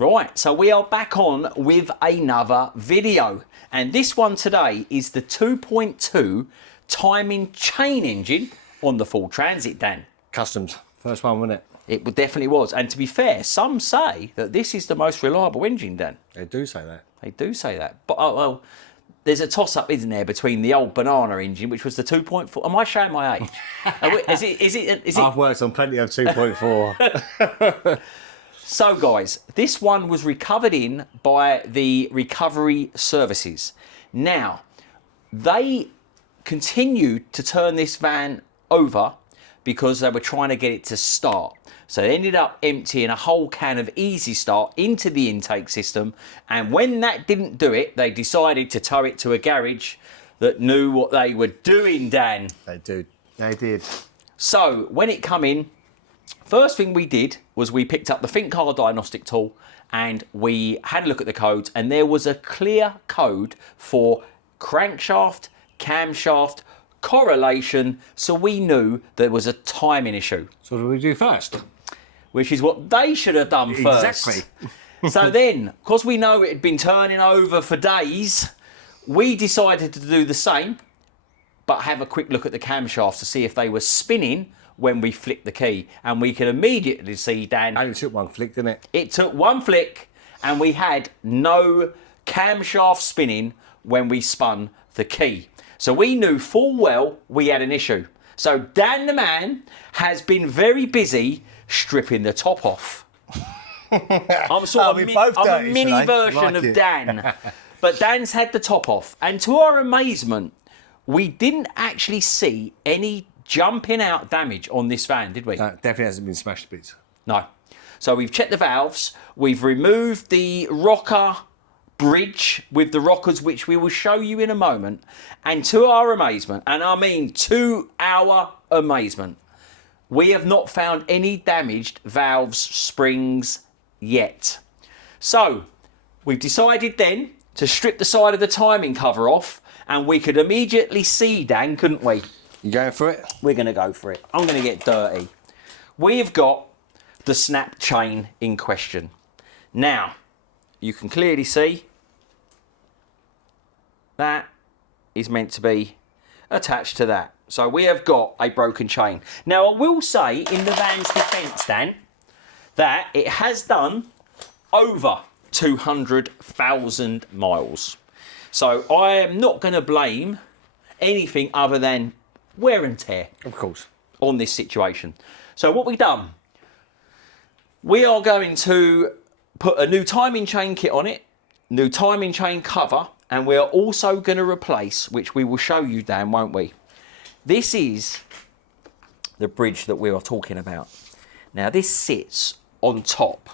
Right, so we are back on with another video, and this one today is the 2.2 timing chain engine on the full Transit, Dan. Customs, first one, wasn't it? It definitely was, and to be fair, some say that this is the most reliable engine, Dan. They do say that. They do say that, but well, there's a toss-up, isn't there, between the old banana engine, which was the 2.4. Am I showing my age? Is it? I've worked on plenty of 2.4. So guys, this one was recovered in by the recovery services. Now, they continued to turn this van over because they were trying to get it to start. So they ended up emptying a whole can of Easy Start into the intake system. And when that didn't do it, they decided to tow it to a garage that knew what they were doing, Dan. They did. So when it come in, first thing we did was we picked up the Think Car diagnostic tool and we had a look at the codes, and there was a clear code for crankshaft, camshaft, correlation, so we knew there was a timing issue. So what do we do first? Which is what they should have done first. Exactly. So then, because we know it had been turning over for days, we decided to do the same, but have a quick look at the camshafts to see if they were spinning when we flicked the key. And we could immediately see, Dan... And it took one flick, didn't it? It took one flick, and we had no camshaft spinning when we spun the key. So we knew full well we had an issue. So Dan the man has been very busy stripping the top off. I'm sort of I'm a mini version of Dan. But Dan's had the top off. And to our amazement, we didn't actually see any jumping out damage on this van, did we? No, definitely hasn't been smashed to bits. No. So we've checked the valves. We've removed the rocker bridge with the rockers, which we will show you in a moment. And to our amazement, and I mean to our amazement, we have not found any damaged valves, springs yet. So we've decided then to strip the side of the timing cover off, and we could immediately see, Dan, couldn't we? You going for it? We're going to go for it. I'm going to get dirty. We've got the snap chain in question. Now, you can clearly see that is meant to be attached to that. So we have got a broken chain. Now, I will say, in the van's defence, Dan, that it has done over 200,000 miles. So I am not going to blame anything other than wear and tear, of course, on this situation. So what we've done, we are going to put a new timing chain kit on it, new timing chain cover, and we are also going to replace, which we will show you, Dan, won't we? This is the bridge that we are talking about. Now this sits on top,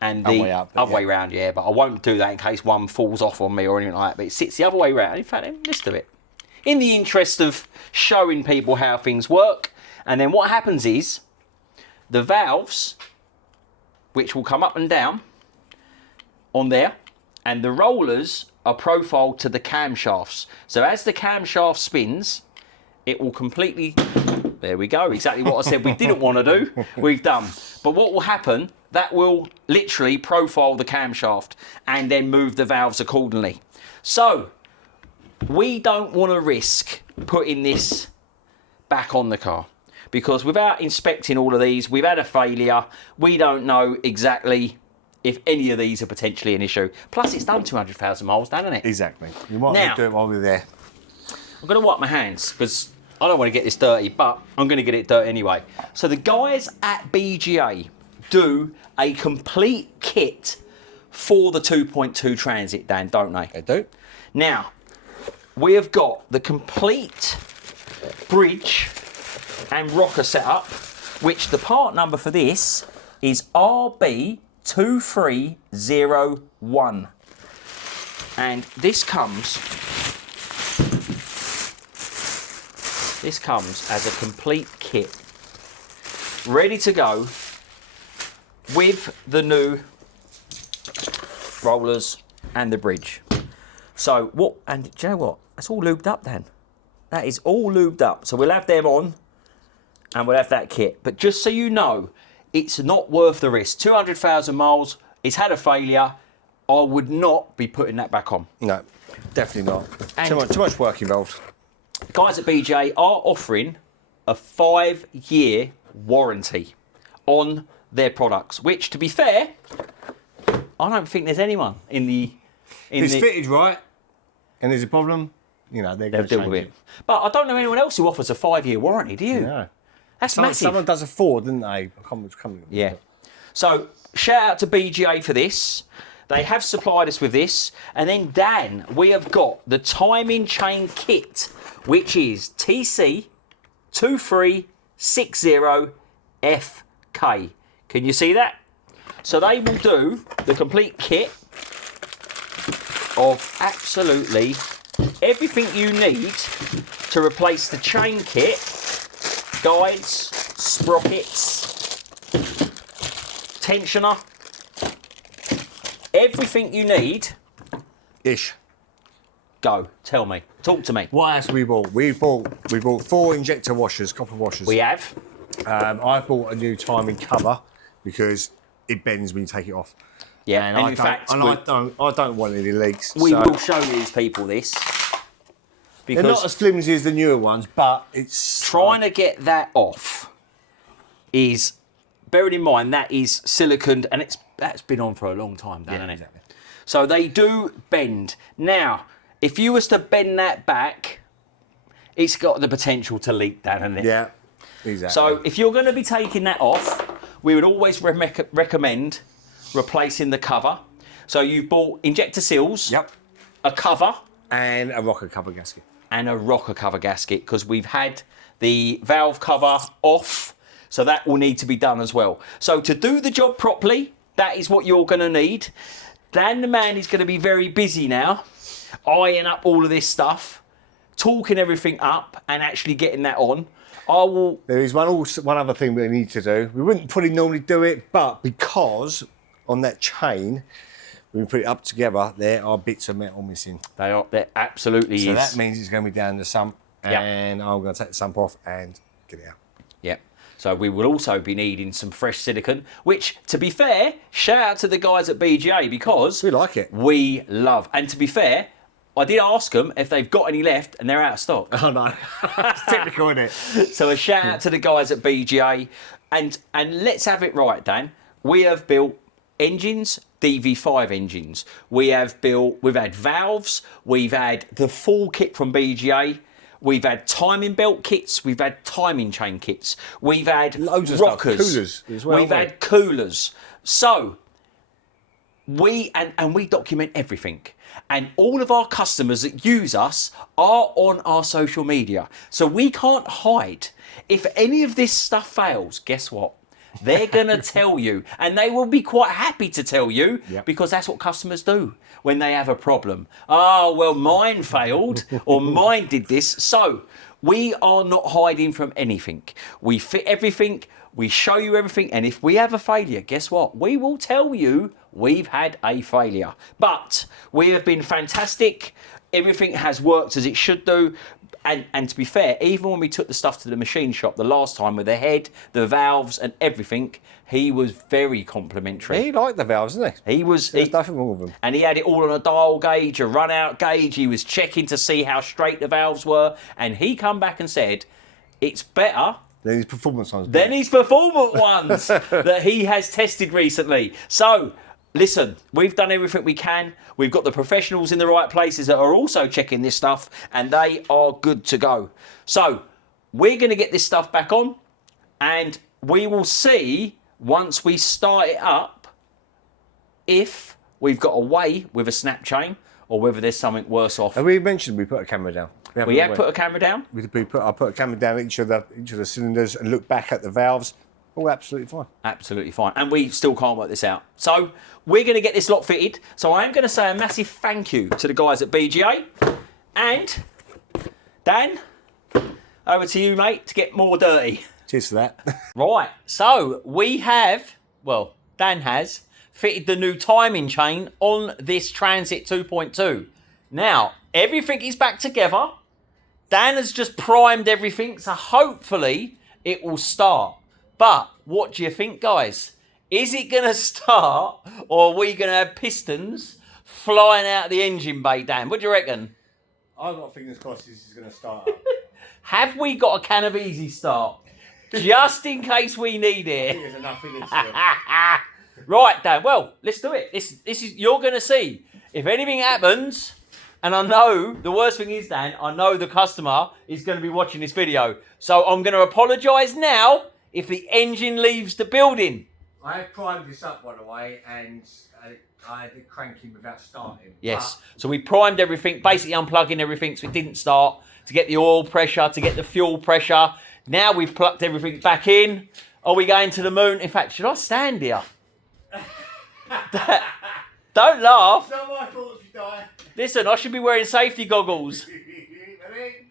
and the other way round, yeah, but I won't do that in case one falls off on me or anything like that, but it sits the other way round. In fact, let's do it. In the interest of showing people how things work. And then what happens is the valves, which will come up and down on there, and the rollers are profiled to the camshafts. So as the camshaft spins, it will completely, there we go, exactly what I said we didn't want to do, we've done. But what will happen, that will literally profile the camshaft and then move the valves accordingly. So we don't want to risk putting this back on the car, because without inspecting all of these, we've had a failure. We don't know exactly if any of these are potentially an issue. Plus, it's done 200,000 miles, hasn't it? Exactly. You might want to do it while we're there. I'm going to wipe my hands because I don't want to get this dirty, but I'm going to get it dirty anyway. So the guys at BGA do a complete kit for the 2.2 Transit, Dan, don't they? They do. Now, we have got the complete bridge and rocker setup, which the part number for this is RB2301. And this comes as a complete kit, ready to go with the new rollers and the bridge. So what, and do you know what? That's all lubed up, Dan. That is all lubed up. So we'll have them on and we'll have that kit. But just so you know, it's not worth the risk. 200,000 miles, It's had a failure. I would not be putting that back on. No, definitely not. And Too much work involved. guys at BJ are offering a 5-year warranty on their products, which, to be fair, I don't think there's anyone in the... If it's fitted right and there's a problem, you know, they're going to deal change with it. But I don't know anyone else who offers a 5-year warranty, do you? No. That's massive. Someone does a Ford, didn't they? Yeah. So, shout out to BGA for this. They have supplied us with this. And then, Dan, we have got the timing chain kit, which is TC2360FK. Can you see that? So they will do the complete kit of absolutely everything you need to replace the chain kit, guides, sprockets, tensioner, everything you need. Ish. Go, tell me, talk to me. What else we bought? We bought 4 injector washers, copper washers. We have. I bought a new timing cover because it bends when you take it off. Yeah, and in fact, I don't want any leaks. We will show these people this. They're not as flimsy as the newer ones, but it's... Trying to get that off is, bearing in mind, that is siliconed, and that's been on for a long time, hasn't it? Exactly. So they do bend. Now, if you was to bend that back, it's got the potential to leak down, hasn't it? Yeah, exactly. So if you're going to be taking that off, we would always recommend replacing the cover. So you've bought injector seals, Yep. a cover, And a rocker cover gasket. and a rocker cover gasket, because we've had the valve cover off, so that will need to be done as well. So to do the job properly, that is what you're going to need. Dan the man is going to be very busy now, eyeing up all of this stuff, talking everything up and actually getting that on. There is one other thing we need to do. We wouldn't probably normally do it, but because on that chain, when we put it up together, there are bits of metal missing. There absolutely So is. that means it's going to be down the sump, Yep. and I'm going to take the sump off and get it out. Yep. So we will also be needing some fresh silicone, which, to be fair, shout out to the guys at BGA, because We like it. we love. And to be fair, I did ask them if they've got any left, and they're out of stock. Oh no, it's typical, isn't it? So a shout out to the guys at BGA, and let's have it right, Dan. We have built engines, DV5 engines. We've had valves. We've had the full kit from BGA. We've had timing belt kits. We've had timing chain kits. We've had Loads of rockers. stuff. Coolers as well. We've had coolers. So we document everything. And all of our customers that use us are on our social media. So we can't hide. If any of this stuff fails, guess what? They're going to tell you. And they will be quite happy to tell you, because that's what customers do when they have a problem. Oh, well, mine failed, or mine did this. So we are not hiding from anything. We fit everything. We show you everything. And if we have a failure, guess what? We will tell you we've had a failure. But we have been fantastic. Everything has worked as it should do. And to be fair, even when we took the stuff to the machine shop the last time with the head, the valves and everything, he was very complimentary. He liked the valves, didn't he? There's nothing wrong with them. And he had it all on a dial gauge, a run-out gauge. He was checking to see how straight the valves were. And he come back and said, it's better Then his performance ones. than his performance ones that he has tested recently. So, listen, we've done everything we can. We've got the professionals in the right places that are also checking this stuff, and they are good to go. So, we're going to get this stuff back on, and we will see, once we start it up, if we've got away with a snap chain or whether there's something worse off. And we mentioned we put a camera down. We have put a camera down. I put a camera down each of the cylinders and look back at the valves. All absolutely fine. Absolutely fine. And we still can't work this out. So we're going to get this lot fitted. So I am going to say a massive thank you to the guys at BGA. And Dan, over to you, mate, to get more dirty. Cheers for that. Right. So we have, well, Dan has fitted the new timing chain on this Transit 2.2. Now, everything is back together. Dan has just primed everything. So hopefully it will start. But what do you think, guys? Is it going to start, or are we going to have pistons flying out the engine bay, Dan? What do you reckon? I've got fingers crossed this is going to start up. Have we got a can of Easy Start? Just in case we need I it. think there's enough in it still. Right, Dan. Well, let's do it. This is, you're going to see. If anything happens, and I know, the worst thing is, Dan, I know the customer is going to be watching this video. So I'm going to apologise now if the engine leaves the building. I primed this up, by the way, and I had it cranking without starting. Yes. So we primed everything, basically unplugging everything so it didn't start, to get the oil pressure, to get the fuel pressure. Now we've plugged everything back in. Are we going to the moon? In fact, should I stand here? Don't laugh. It's not my fault if you die. Listen, I should be wearing safety goggles. Ready?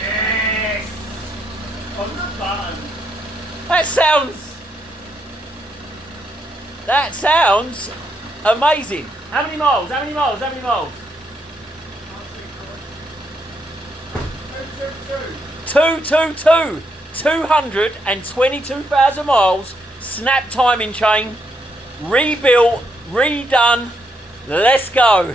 Yes! On the button. That sounds amazing. How many miles? How many miles? How many miles? 222. 222,000 miles. Snap timing chain. Rebuilt. Redone. Let's go.